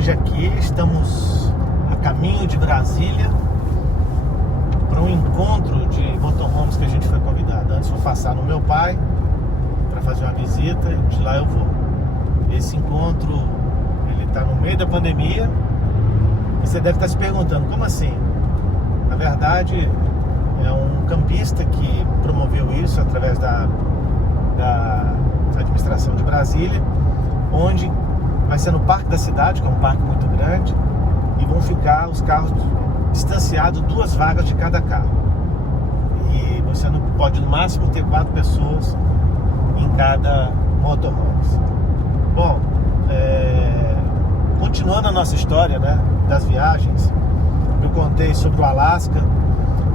Hoje aqui estamos a caminho de Brasília para um encontro de motorhomes que a gente foi convidado. Antes vou passar no meu pai para fazer uma visita e de lá eu vou. Esse encontro, ele está no meio da pandemia e você deve estar se perguntando, como assim? Na verdade, é um campista que promoveu isso através da administração de Brasília, onde vai ser no Parque da Cidade, que é um parque muito grande, e vão ficar os carros distanciados, 2 vagas de cada carro. E você não pode no máximo ter 4 pessoas em cada motorhome. Bom, continuando a nossa história, né, das viagens, eu contei sobre o Alasca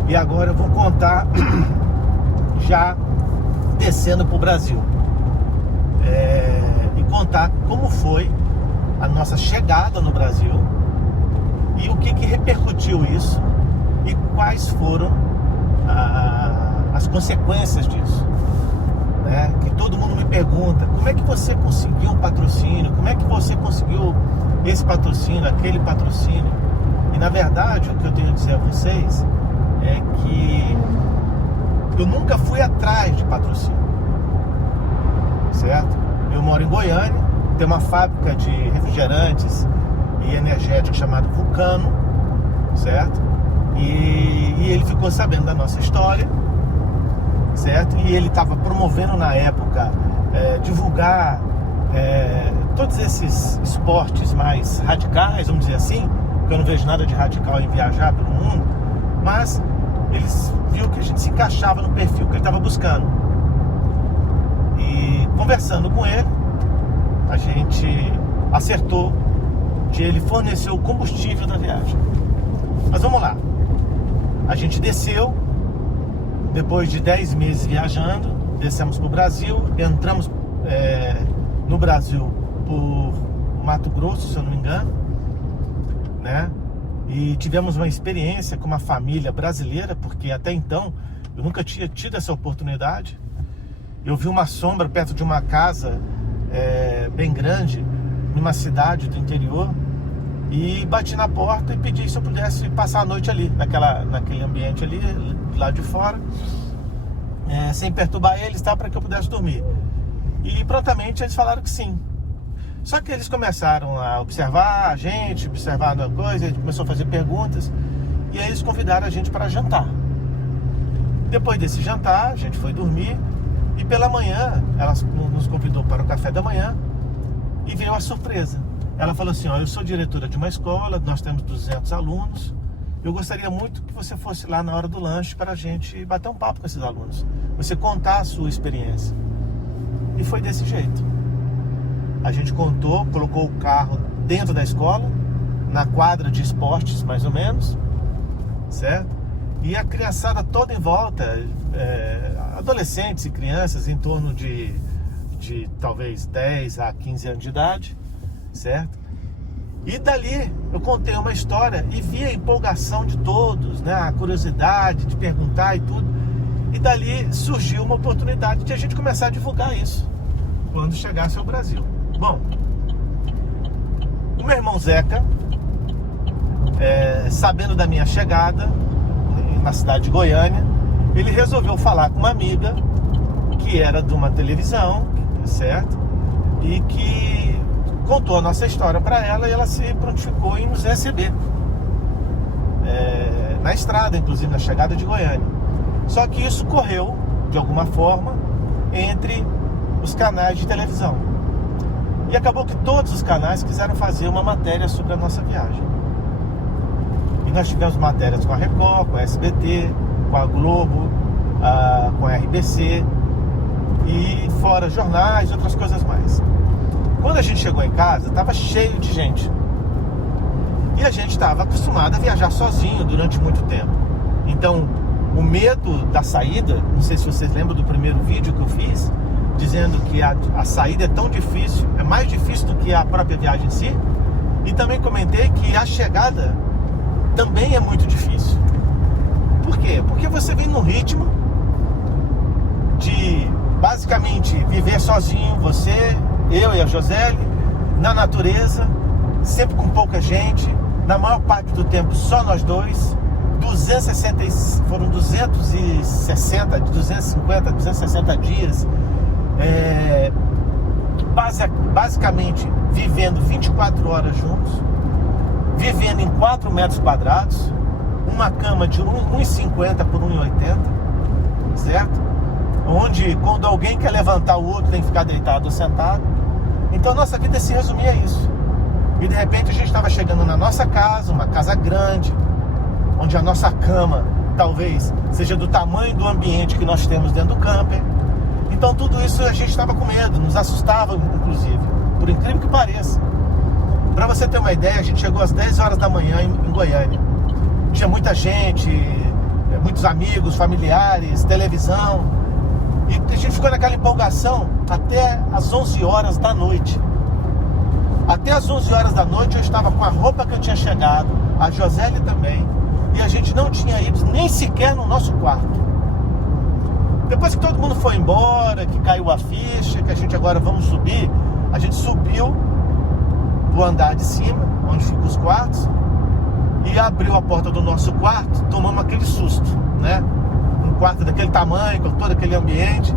e agora eu vou contar já descendo para o Brasil e contar como foi a nossa chegada no Brasil e o que repercutiu isso e quais foram as consequências disso, né? Que todo mundo me pergunta, como é que você conseguiu um patrocínio, como é que você conseguiu esse patrocínio, aquele patrocínio. E na verdade o que eu tenho a dizer a vocês é que eu nunca fui atrás de patrocínio, certo? Eu moro em Goiânia, tem uma fábrica de refrigerantes e energéticos chamado Vulcano, certo? E ele ficou sabendo da nossa história, certo? E ele estava promovendo na época divulgar todos esses esportes mais radicais, vamos dizer assim, porque eu não vejo nada de radical em viajar pelo mundo, mas eles viram que a gente se encaixava no perfil que ele estava buscando. E conversando com ele, a gente acertou de ele fornecer o combustível da viagem. Mas vamos lá. A gente desceu, depois de 10 meses viajando, descemos para o Brasil, entramos no Brasil por Mato Grosso, se eu não me engano, né? E tivemos uma experiência com uma família brasileira, porque até então eu nunca tinha tido essa oportunidade. Eu vi uma sombra perto de uma casa bem grande, numa cidade do interior, e bati na porta e pedi se eu pudesse passar a noite ali, naquele ambiente ali, lá de fora, sem perturbar eles, tá, para que eu pudesse dormir. E prontamente eles falaram que sim. Só que eles começaram a observar a gente, observar a coisa, a gente começou a fazer perguntas, e aí eles convidaram a gente para jantar. Depois desse jantar, a gente foi dormir, e pela manhã, ela nos convidou para o café da manhã, e veio a surpresa. Ela falou assim, ó, eu sou diretora de uma escola, nós temos 200 alunos, eu gostaria muito que você fosse lá na hora do lanche para a gente bater um papo com esses alunos, você contar a sua experiência. E foi desse jeito. A gente colocou o carro dentro da escola, na quadra de esportes, mais ou menos, certo? E a criançada toda em volta, adolescentes e crianças em torno de talvez 10 a 15 anos de idade, certo? E dali eu contei uma história e vi a empolgação de todos, né? A curiosidade de perguntar e tudo. E dali surgiu uma oportunidade de a gente começar a divulgar isso quando chegasse ao Brasil. Bom, o meu irmão Zeca, sabendo da minha chegada na cidade de Goiânia, ele resolveu falar com uma amiga que era de uma televisão, certo? E que contou a nossa história para ela, e ela se prontificou em nos receber na estrada, inclusive na chegada de Goiânia. Só que isso correu de alguma forma entre os canais de televisão, e acabou que todos os canais quiseram fazer uma matéria sobre a nossa viagem. E nós tivemos matérias com a Record, com a SBT, com a Globo, com a RBC, e fora jornais e outras coisas mais. Quando a gente chegou em casa, estava cheio de gente. E a gente estava acostumado a viajar sozinho durante muito tempo. Então, o medo da saída, não sei se vocês lembram do primeiro vídeo que eu fiz, dizendo que a saída é tão difícil, é mais difícil do que a própria viagem em si. E também comentei que a chegada também é muito difícil. Por quê? Porque você vem num ritmo de basicamente viver sozinho, você, eu e a Josele, na natureza, sempre com pouca gente, na maior parte do tempo só nós dois. 260 dias, basicamente vivendo 24 horas juntos, vivendo em 4 metros quadrados, uma cama de 1,50 por 1,80, certo? Onde quando alguém quer levantar, o outro tem que ficar deitado ou sentado. Então nossa vida se resumia a isso. E de repente a gente estava chegando na nossa casa, uma casa grande, onde a nossa cama talvez seja do tamanho do ambiente que nós temos dentro do camper. Então tudo isso a gente estava com medo, nos assustava inclusive, por incrível que pareça. Para você ter uma ideia, a gente chegou às 10 horas da manhã em Goiânia. Tinha muita gente, muitos amigos, familiares, televisão. E a gente ficou naquela empolgação até às 11 horas da noite. Até às 11 horas da noite eu estava com a roupa que eu tinha chegado, a Josélia também. E a gente não tinha ido nem sequer no nosso quarto. Depois que todo mundo foi embora, que caiu a ficha, que a gente agora vamos subir, a gente subiu o andar de cima, onde ficam os quartos, e abriu a porta do nosso quarto, tomamos aquele susto, né? Um quarto daquele tamanho, com todo aquele ambiente.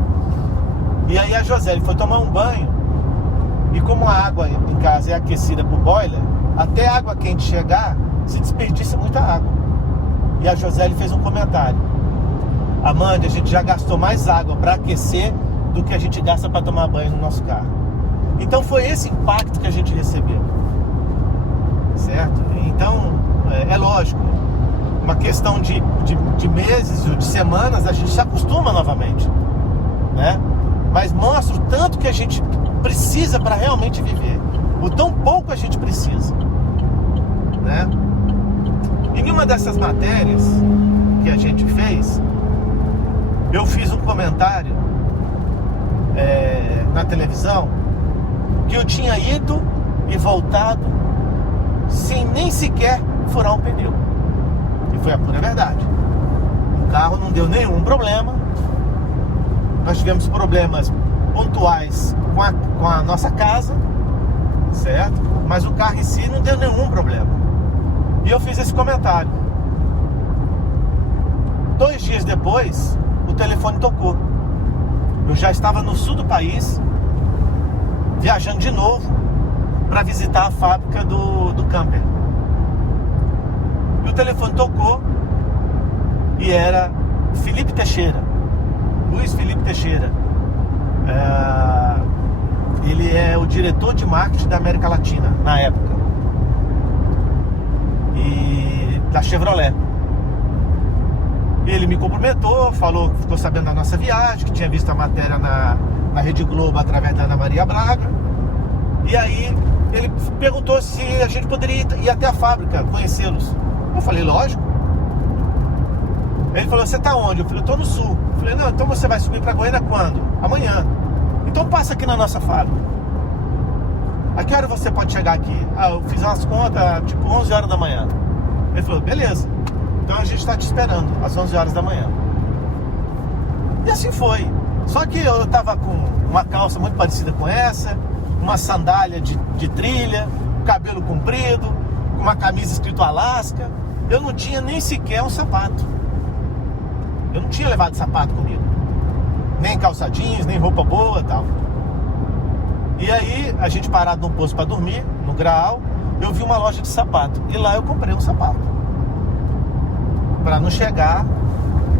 E aí a Josélia foi tomar um banho, e como a água em casa é aquecida por boiler, até a água quente chegar, se desperdiça muita água. E a Josélia fez um comentário: Amanda, a gente já gastou mais água para aquecer do que a gente gasta para tomar banho no nosso carro. Então foi esse impacto que a gente recebeu, certo? Então é lógico, uma questão de meses ou de semanas a gente se acostuma novamente, né? Mas mostra o tanto que a gente precisa para realmente viver, o tão pouco a gente precisa, né? Em uma dessas matérias que a gente fez, eu fiz um comentário na televisão que eu tinha ido e voltado sem nem sequer furar um pneu. E foi a pura verdade. O carro não deu nenhum problema. Nós tivemos problemas pontuais com a nossa casa, certo? Mas o carro em si não deu nenhum problema. E eu fiz esse comentário. 2 dias depois, o telefone tocou. Eu já estava no sul do país, viajando de novo para visitar a fábrica do camper. E o telefone tocou e era Felipe Teixeira, Luiz Felipe Teixeira. Ele é o diretor de marketing da América Latina na época, e da Chevrolet. Ele me cumprimentou, falou que ficou sabendo da nossa viagem, que tinha visto a matéria na Rede Globo através da Ana Maria Braga. E aí ele perguntou se a gente poderia ir até a fábrica, conhecê-los. Eu falei, lógico. Ele falou, você tá onde? Eu falei, eu tô no sul. Eu falei, não, então você vai subir pra Goiânia quando? Amanhã. Então passa aqui na nossa fábrica. A que hora você pode chegar aqui? Eu fiz umas contas, tipo 11 horas da manhã. Ele falou, beleza. Então a gente está te esperando às 11 horas da manhã. E assim foi. Só que eu estava com uma calça muito parecida com essa, uma sandália de trilha, cabelo comprido, com uma camisa escrito Alasca. Eu não tinha nem sequer um sapato. Eu não tinha levado sapato comigo. Nem calça jeans, nem roupa boa e tal. E aí, a gente parado num posto para dormir, no Graal, eu vi uma loja de sapato. E lá eu comprei um sapato. Para não chegar,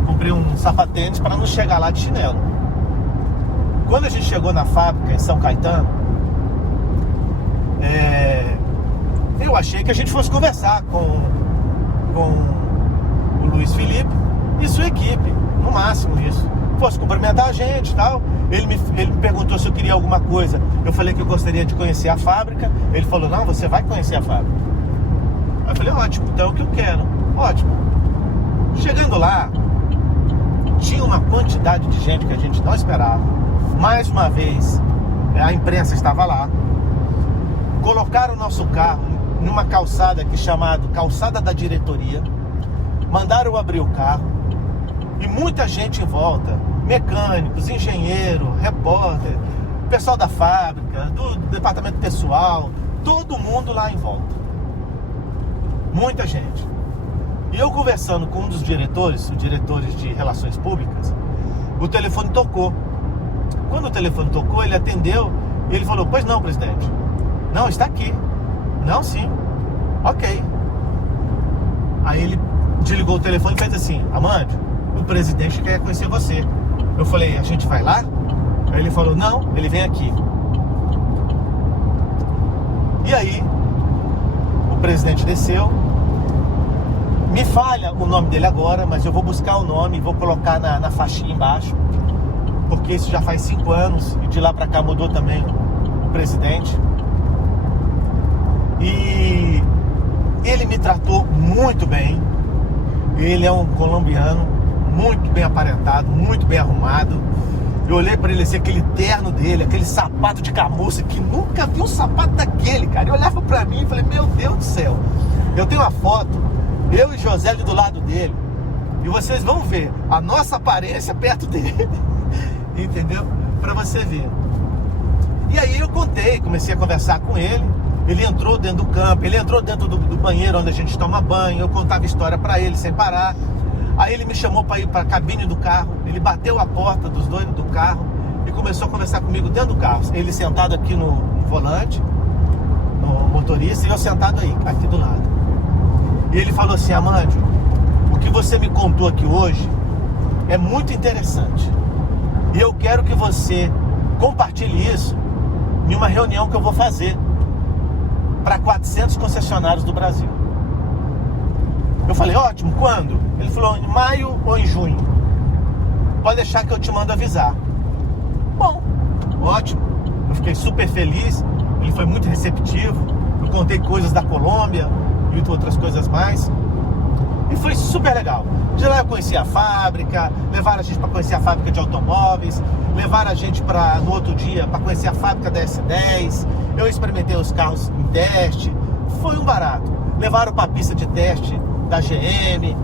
comprei um sapatênis para não chegar lá de chinelo. Quando a gente chegou na fábrica em São Caetano, eu achei que a gente fosse conversar com o Luiz Felipe e sua equipe, no máximo isso. Fosse cumprimentar a gente e tal. Ele me perguntou se eu queria alguma coisa. Eu falei que eu gostaria de conhecer a fábrica. Ele falou, não, você vai conhecer a fábrica. Eu falei, ótimo, então é o que eu quero. Ótimo. Chegando lá, tinha uma quantidade de gente que a gente não esperava. Mais uma vez, a imprensa estava lá. Colocaram o nosso carro numa calçada aqui chamada Calçada da Diretoria. Mandaram abrir o carro. E muita gente em volta. Mecânicos, engenheiro, repórter, pessoal da fábrica, do departamento pessoal, todo mundo lá em volta. Muita gente. E eu conversando com um dos diretores, os diretores de relações públicas, o telefone tocou. Quando o telefone tocou, ele atendeu e ele falou: pois não, presidente. Não, está aqui. Não, sim. Ok. Aí ele desligou o telefone e fez assim: Amandio, o presidente quer conhecer você. Eu falei: a gente vai lá? Aí ele falou: não, ele vem aqui. E aí, o presidente desceu. Me falha o nome dele agora, mas eu vou buscar o nome e vou colocar na faixinha embaixo, porque isso já faz 5 anos e de lá pra cá mudou também o presidente. E ele me tratou muito bem. Ele é um colombiano muito bem aparentado, muito bem arrumado. Eu olhei pra ele assim, aquele terno dele, aquele sapato de camurça, que nunca vi um sapato daquele, cara. Eu olhava pra mim e falei: meu Deus do céu. Eu tenho uma foto, eu e José ali do lado dele, e vocês vão ver a nossa aparência perto dele. Entendeu? Pra você ver. E aí eu comecei a conversar com ele. Ele entrou dentro do campo, ele entrou dentro do banheiro onde a gente toma banho. Eu contava história pra ele sem parar. Aí ele me chamou para ir para a cabine do carro. Ele bateu a porta dos dois do carro e começou a conversar comigo dentro do carro. Ele sentado aqui no volante, no motorista, e eu sentado aí, aqui do lado. E ele falou assim: Amandio, o que você me contou aqui hoje é muito interessante. E eu quero que você compartilhe isso em uma reunião que eu vou fazer para 400 concessionários do Brasil. Eu falei: ótimo, quando? Ele falou: em maio ou em junho. Pode deixar que eu te mando avisar. Bom, ótimo. Eu fiquei super feliz. Ele foi muito receptivo. Eu contei coisas da Colômbia e outras coisas mais. E foi super legal. De lá eu conheci a fábrica, levaram a gente para conhecer a fábrica de automóveis, levaram a gente no outro dia para conhecer a fábrica da S10. Eu experimentei os carros em teste. Foi um barato. Levaram para a pista de teste da GM,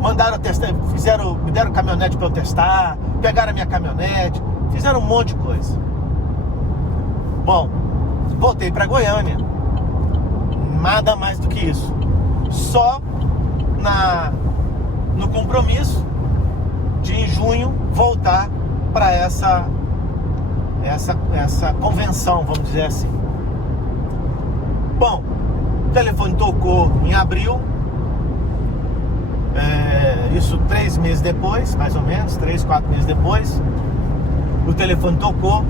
mandaram testar, me deram caminhonete para eu testar, pegaram a minha caminhonete, fizeram um monte de coisa. Bom, voltei para Goiânia. Nada mais do que isso. Só no compromisso de em junho voltar para essa convenção, vamos dizer assim. Bom, o telefone tocou em abril. Isso 3 meses depois, mais ou menos, 3, 4 meses depois, o telefone tocou.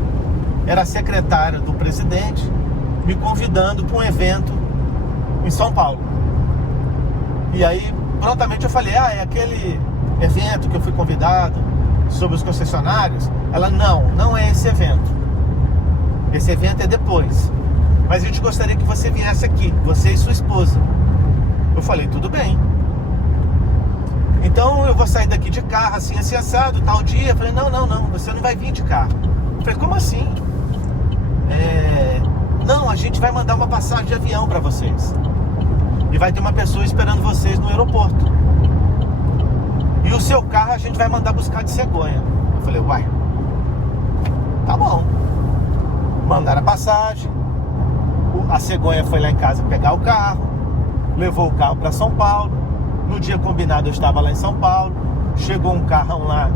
Era a secretária do presidente me convidando para um evento em São Paulo. E aí, prontamente eu falei: é aquele evento que eu fui convidado sobre os concessionários? Ela: não é esse evento. Esse evento é depois. Mas a gente gostaria que você viesse aqui, você e sua esposa. Eu falei: tudo bem. Então eu vou sair daqui de carro, assim assado, tal dia. Eu falei: não, você não vai vir de carro. Eu falei: como assim? Não, a gente vai mandar uma passagem de avião para vocês. E vai ter uma pessoa esperando vocês no aeroporto. E o seu carro a gente vai mandar buscar de cegonha. Eu falei: uai, tá bom. Mandaram a passagem. A cegonha foi lá em casa pegar o carro, levou o carro para São Paulo. No dia combinado eu estava lá em São Paulo. Chegou um carrão lá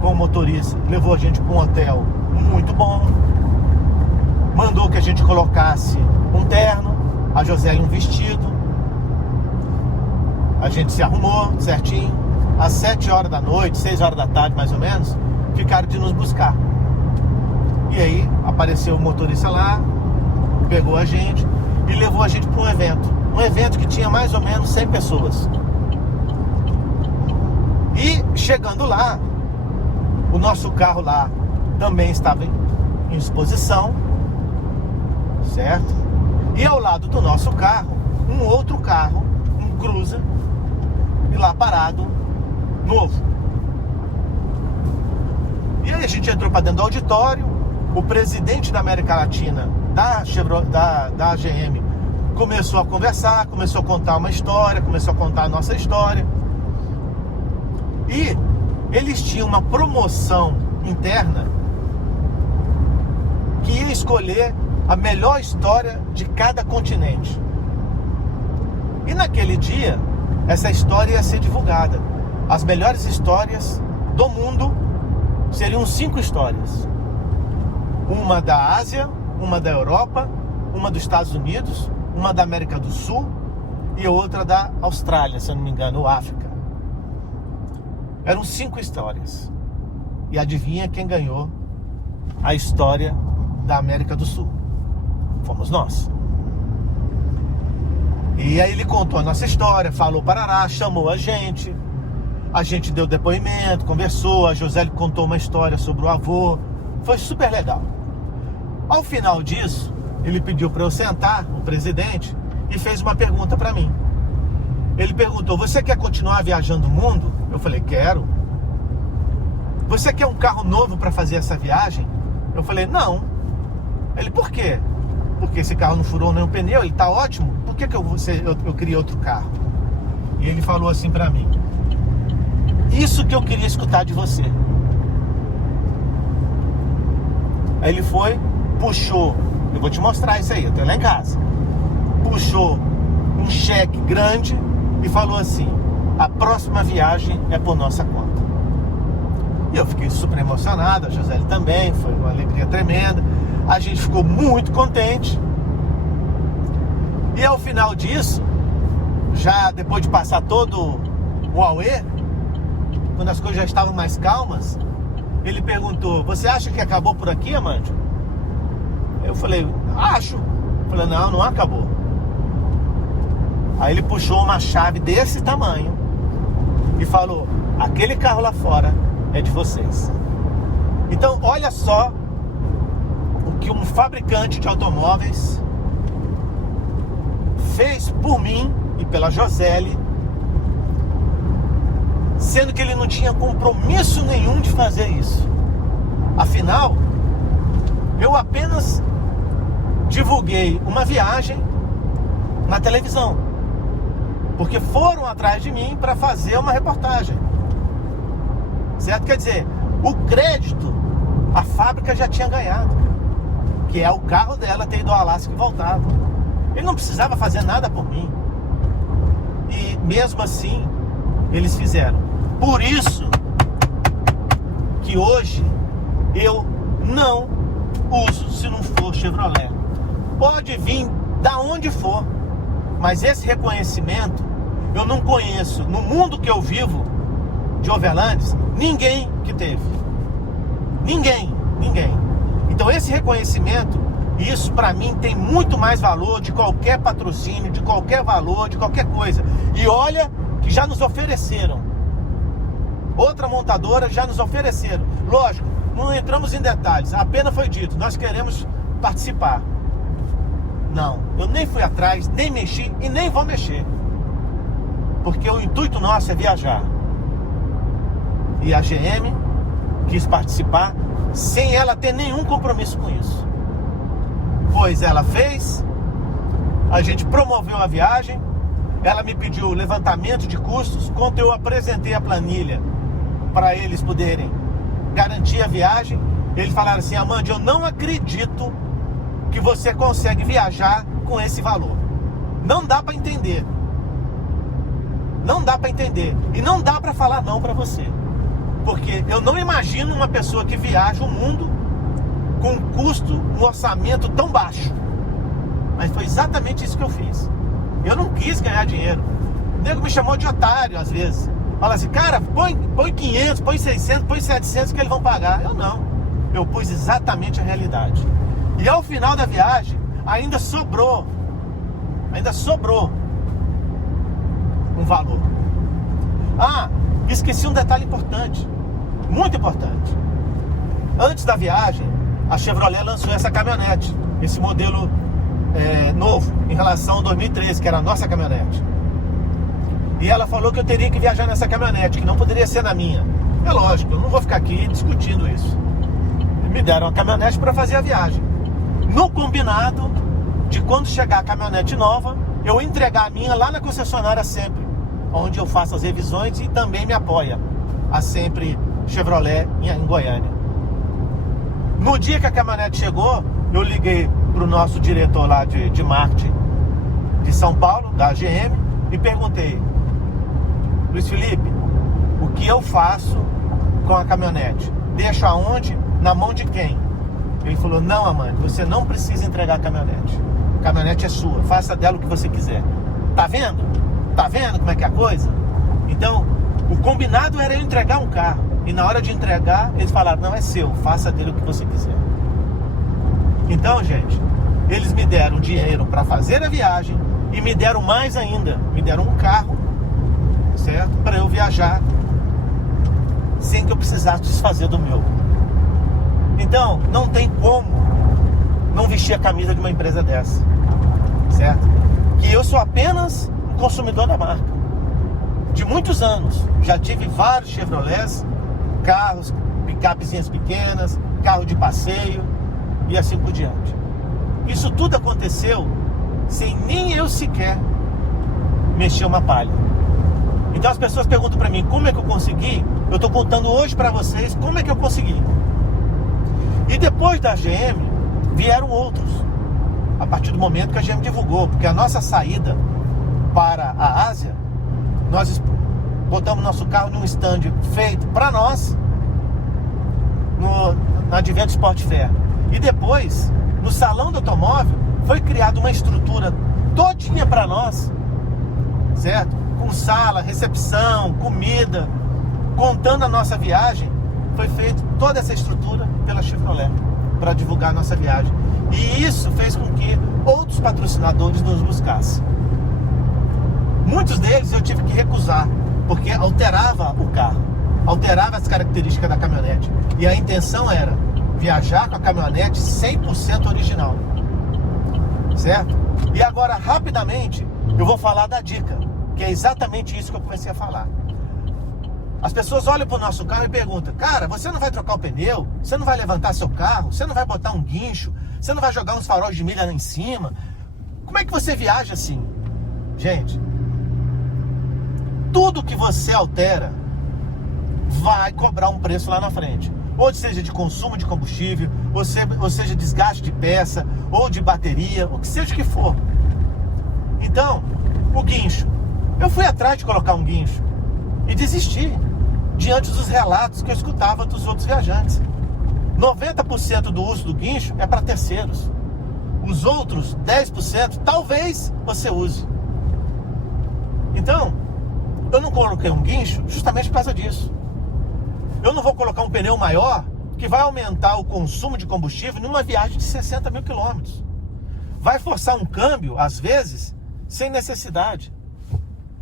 com o motorista, levou a gente para um hotel muito bom. Mandou que a gente colocasse um terno, a José em um vestido. A gente se arrumou certinho. Às 7 horas da noite, 6 horas da tarde mais ou menos, ficaram de nos buscar. E aí apareceu o motorista lá, pegou a gente e levou a gente para um evento. Um evento que tinha mais ou menos 100 pessoas. E chegando lá, o nosso carro lá também estava em exposição, certo? E ao lado do nosso carro, um outro carro, um Cruza, e lá parado, novo. E aí a gente entrou para dentro do auditório. O presidente da América Latina da GM começou a conversar, começou a contar uma história, começou a contar a nossa história. E eles tinham uma promoção interna que ia escolher a melhor história de cada continente. E naquele dia, essa história ia ser divulgada. As melhores histórias do mundo seriam 5 histórias. Uma da Ásia, uma da Europa, uma dos Estados Unidos, uma da América do Sul e outra da Austrália, se eu não me engano, ou África. Eram 5 histórias. E adivinha quem ganhou a história da América do Sul? Fomos nós. E aí ele contou a nossa história, falou parará, chamou a gente deu depoimento, conversou, a José contou uma história sobre o avô, foi super legal. Ao final disso, ele pediu para eu sentar, o presidente, e fez uma pergunta para mim. Ele perguntou: você quer continuar viajando o mundo? Eu falei: quero. Você quer um carro novo para fazer essa viagem? Eu falei: não. Ele: por quê? Porque esse carro não furou nenhum pneu, ele tá ótimo. Por que eu queria outro carro? E ele falou assim para mim: isso que eu queria escutar de você. Aí ele foi, puxou, eu vou te mostrar isso aí, eu tenho lá em casa. Puxou um cheque grande e falou assim: a próxima viagem é por nossa conta. E eu fiquei super emocionado, a José também, foi uma alegria tremenda. A gente ficou muito contente. E ao final disso, já depois de passar todo o auê, quando as coisas já estavam mais calmas, ele perguntou: você acha que acabou por aqui, Amandio? Eu falei: acho. Eu falei: não acabou. Aí ele puxou uma chave desse tamanho e falou: aquele carro lá fora é de vocês. Então olha só o que um fabricante de automóveis fez por mim e pela Josele, sendo que ele não tinha compromisso nenhum de fazer isso. Afinal, eu apenas divulguei uma viagem na televisão, porque foram atrás de mim para fazer uma reportagem, certo? Quer dizer, o crédito a fábrica já tinha ganhado, que é o carro dela ter ido ao Alasca e voltado. Ele não precisava fazer nada por mim. E mesmo assim, eles fizeram. Por isso que hoje eu não uso se não for Chevrolet. Pode vir da onde for, mas esse reconhecimento eu não conheço no mundo que eu vivo de Overlands ninguém que teve. Ninguém. Então esse reconhecimento, isso para mim tem muito mais valor de qualquer patrocínio, de qualquer valor, de qualquer coisa. E olha que já nos ofereceram. Outra montadora já nos ofereceram. Lógico, não entramos em detalhes, apenas foi dito: nós queremos participar. Não, eu nem fui atrás, nem mexi e nem vou mexer, porque o intuito nosso é viajar. E a GM quis participar sem ela ter nenhum compromisso com isso. Pois ela fez, a gente promoveu a viagem, ela me pediu levantamento de custos. Quando eu apresentei a planilha para eles poderem garantir a viagem, eles falaram assim: Amandio, eu não acredito que você consegue viajar com esse valor. Não dá para entender. Não dá para entender. E não dá para falar não para você. Porque eu não imagino uma pessoa que viaja o mundo com um custo, um orçamento tão baixo. Mas foi exatamente isso que eu fiz. Eu não quis ganhar dinheiro. O nego me chamou de otário às vezes. Fala assim: cara, põe 500, põe 600, põe 700 que eles vão pagar. Eu não. Eu pus exatamente a realidade. E ao final da viagem, ainda sobrou um valor. Ah, esqueci um detalhe importante, muito importante. Antes da viagem, a Chevrolet lançou essa caminhonete, esse modelo novo, em relação ao 2013, que era a nossa caminhonete. E ela falou que eu teria que viajar nessa caminhonete, que não poderia ser na minha. É lógico, eu não vou ficar aqui discutindo isso. Me deram a caminhonete para fazer a viagem, no combinado de quando chegar a caminhonete nova, eu entregar a minha lá na concessionária Sempre, onde eu faço as revisões e também me apoia a Sempre Chevrolet em Goiânia. No dia que a caminhonete chegou, eu liguei para o nosso diretor lá de marketing de São Paulo, da GM, e perguntei: Luiz Felipe, o que eu faço com a caminhonete? Deixo aonde? Na mão de quem? Ele falou: não, Amândio, você não precisa entregar a caminhonete. A caminhonete é sua, faça dela o que você quiser. Tá vendo? Tá vendo como é que é a coisa? Então, o combinado era eu entregar um carro. E na hora de entregar, eles falaram: não, é seu, faça dele o que você quiser. Então, gente, eles me deram dinheiro para fazer a viagem e me deram mais ainda, me deram um carro, certo? Para eu viajar sem que eu precisasse desfazer do meu. Então, não tem como não vestir a camisa de uma empresa dessa, certo? Que eu sou apenas um consumidor da marca. De muitos anos, já tive vários Chevrolets, carros, picapezinhas pequenas, carro de passeio e assim por diante. Isso tudo aconteceu sem nem eu sequer mexer uma palha. Então as pessoas perguntam para mim: como é que eu consegui? Eu estou contando hoje para vocês como é que eu consegui. E depois da GM vieram outros, a partir do momento que a GM divulgou, porque a nossa saída para a Ásia, nós botamos nosso carro num stand feito para nós na Advento Sport Fair. E depois, no Salão do Automóvel, foi criada uma estrutura todinha para nós, certo? Com sala, recepção, comida, contando a nossa viagem. Foi feita toda essa estrutura pela Chevrolet para divulgar a nossa viagem. E isso fez com que outros patrocinadores nos buscassem. Muitos deles eu tive que recusar, porque alterava o carro, alterava as características da caminhonete. E a intenção era viajar com a caminhonete 100% original, certo? E agora, rapidamente, eu vou falar da dica, que é exatamente isso que eu comecei a falar. As pessoas olham para o nosso carro e perguntam: cara, você não vai trocar o pneu? Você não vai levantar seu carro? Você não vai botar um guincho? Você não vai jogar uns faróis de milha lá em cima? Como é que você viaja assim? Gente, tudo que você altera vai cobrar um preço lá na frente. Ou seja de consumo de combustível, ou seja desgaste de peça, ou de bateria, o que seja que for. Então, o guincho. Eu fui atrás de colocar um guincho e desisti diante dos relatos que eu escutava dos outros viajantes. 90% do uso do guincho é para terceiros. Os outros 10% talvez você use. Então, eu não coloquei um guincho justamente por causa disso. Eu não vou colocar um pneu maior que vai aumentar o consumo de combustível numa viagem de 60 mil quilômetros. Vai forçar um câmbio, às vezes, sem necessidade,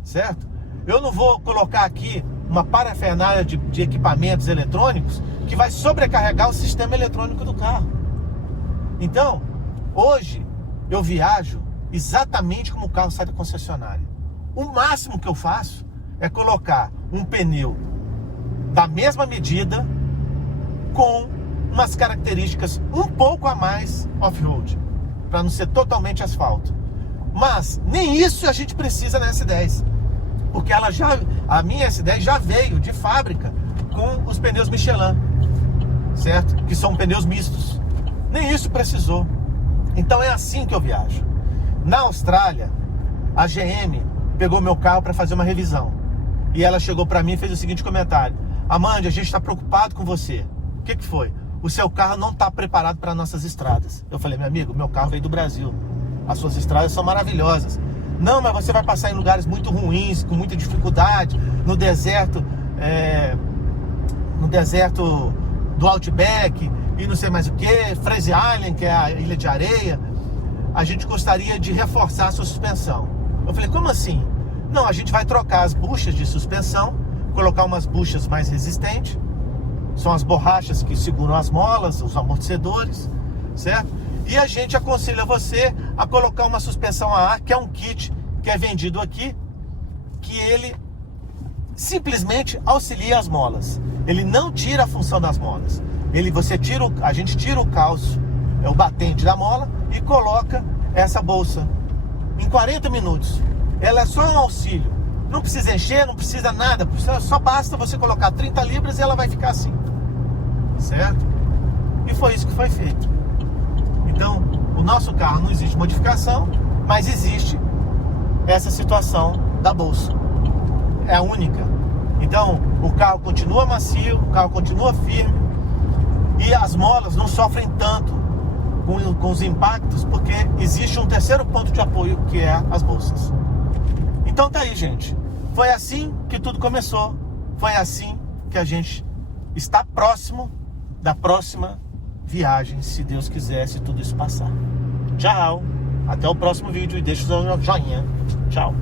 certo? Eu não vou colocar aqui uma parafernália de equipamentos eletrônicos que vai sobrecarregar o sistema eletrônico do carro. Então, hoje, eu viajo exatamente como o carro sai da concessionária. O máximo que eu faço é colocar um pneu da mesma medida com umas características um pouco a mais off-road, para não ser totalmente asfalto. Mas nem isso a gente precisa na S10, porque a minha S10 já veio de fábrica com os pneus Michelin, certo? Que são pneus mistos. Nem isso precisou. Então é assim que eu viajo. Na Austrália, a GM pegou meu carro para fazer uma revisão. E ela chegou para mim e fez o seguinte comentário: Amândio, a gente está preocupado com você. O que foi? O seu carro não está preparado para nossas estradas. Eu falei: meu amigo, meu carro veio do Brasil. As suas estradas são maravilhosas. Não, mas você vai passar em lugares muito ruins, com muita dificuldade, no deserto do Outback e não sei mais o que, Fraser Island, que é a ilha de areia. A gente gostaria de reforçar a sua suspensão. Eu falei: como assim? Não, a gente vai trocar as buchas de suspensão, colocar umas buchas mais resistentes. São as borrachas que seguram as molas, os amortecedores, certo? E a gente aconselha você a colocar uma suspensão a ar, que é um kit que é vendido aqui, que ele simplesmente auxilia as molas. Ele não tira a função das molas. A gente tira o calço, o batente da mola, e coloca essa bolsa em 40 minutos. Ela é só um auxílio. Não precisa encher, não precisa nada. Só basta você colocar 30 libras e ela vai ficar assim, certo? E foi isso que foi feito. Então, O nosso carro não existe modificação, mas existe essa situação da bolsa. É a única. Então, o carro continua macio, o carro continua firme e as molas não sofrem tanto com os impactos, porque existe um terceiro ponto de apoio, que é as bolsas. Então tá aí, gente. Foi assim que tudo começou. Foi assim que a gente está próximo da próxima viagem, se Deus quiser, se tudo isso passar. Tchau. Até o próximo vídeo e deixa o seu joinha. Tchau.